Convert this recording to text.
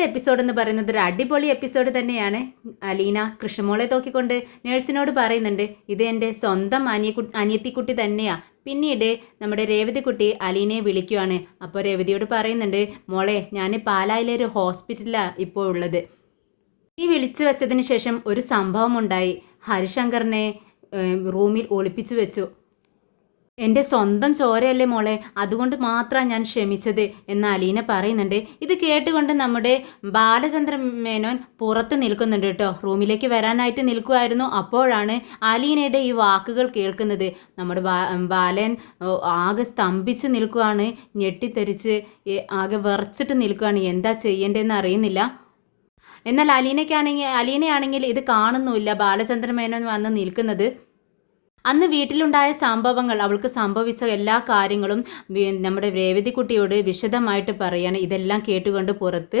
ഇന്നത്തെ എപ്പിസോഡ് എന്ന് പറയുന്നത് ഒരു അടിപൊളി എപ്പിസോഡ് തന്നെയാണ്. അലീന കൃഷ്ണമോളെ നോക്കിക്കൊണ്ട് നേഴ്സിനോട് പറയുന്നുണ്ട്, ഇത് എൻ്റെ സ്വന്തം അനിയത്തിക്കുട്ടി തന്നെയാ. പിന്നീട് നമ്മുടെ രേവതിക്കുട്ടി അലീനയെ വിളിക്കുവാണ്. അപ്പോൾ രേവതിയോട് പറയുന്നുണ്ട്, മോളെ ഞാൻ പാലായിലെ ഒരു ഹോസ്പിറ്റലിലാണ് ഇപ്പോൾ ഉള്ളത്. ഈ വിളിച്ചു വെച്ചതിന് ശേഷം ഒരു സംഭവം ഉണ്ടായി. ഹരിശങ്കറിനെ റൂമിൽ ഒളിപ്പിച്ചു വെച്ചു. എൻ്റെ സ്വന്തം ചോരയല്ലേ മോളെ, അതുകൊണ്ട് മാത്രമാണ് ഞാൻ ക്ഷമിച്ചത് എന്ന് അലീന പറയുന്നുണ്ട്. ഇത് കേട്ടുകൊണ്ട് നമ്മുടെ ബാലചന്ദ്ര മേനോൻ പുറത്ത് നിൽക്കുന്നുണ്ട് കേട്ടോ. റൂമിലേക്ക് വരാനായിട്ട് നിൽക്കുമായിരുന്നു. അപ്പോഴാണ് അലീനയുടെ ഈ വാക്കുകൾ കേൾക്കുന്നത്. നമ്മുടെ ബാലൻ ആകെ സ്തംഭിച്ച് നിൽക്കുകയാണ്, ഞെട്ടിത്തെറിച്ച് ആകെ വിറച്ചിട്ട് നിൽക്കുകയാണ്. എന്താ ചെയ്യേണ്ടതെന്ന് അറിയുന്നില്ല. എന്നാൽ അലീനയാണെങ്കിൽ ഇത് കാണുന്നുമില്ല, ബാലചന്ദ്ര മേനോൻ വന്ന് നിൽക്കുന്നത്. അന്ന് വീട്ടിലുണ്ടായ സംഭവങ്ങൾ, അവൾക്ക് സംഭവിച്ച എല്ലാ കാര്യങ്ങളും നമ്മുടെ രേവതിക്കുട്ടിയോട് വിശദമായിട്ട് പറയാണ്. ഇതെല്ലാം കേട്ടുകൊണ്ട് പുറത്ത്